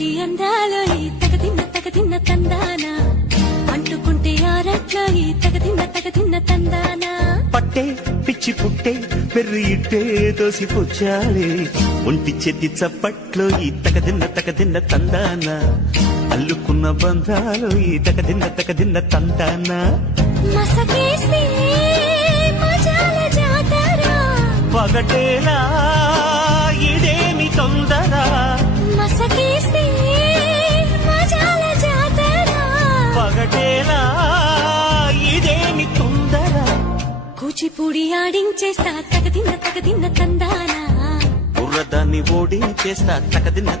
కోటి అందాలో ఈ తగదిన్న తందాన అంటుకుంటే ఆరట్లో ఈ తగదిన్న తందాన పట్టే పిచ్చి పుట్టే పెర్రి ఇట్టే దోసి పుచ్చాలే ఒంటి చెట్టి చప్పట్లో ఈ తగదిన్న తందాన అల్లుకున్న బంధాలు ఈ తగదిన్న తందాన మసకేస్తే మజాల జాతర పగటేలా ఇదేమి తొందర మసకేస్తే మజాల జాతర పగటేలా ఇదేమి తొందర కూచిపూడి ఆడించేస్తా తగదిన్న తందాన బుర్రదాన్ని ఓడించేస్తా తకదిన్న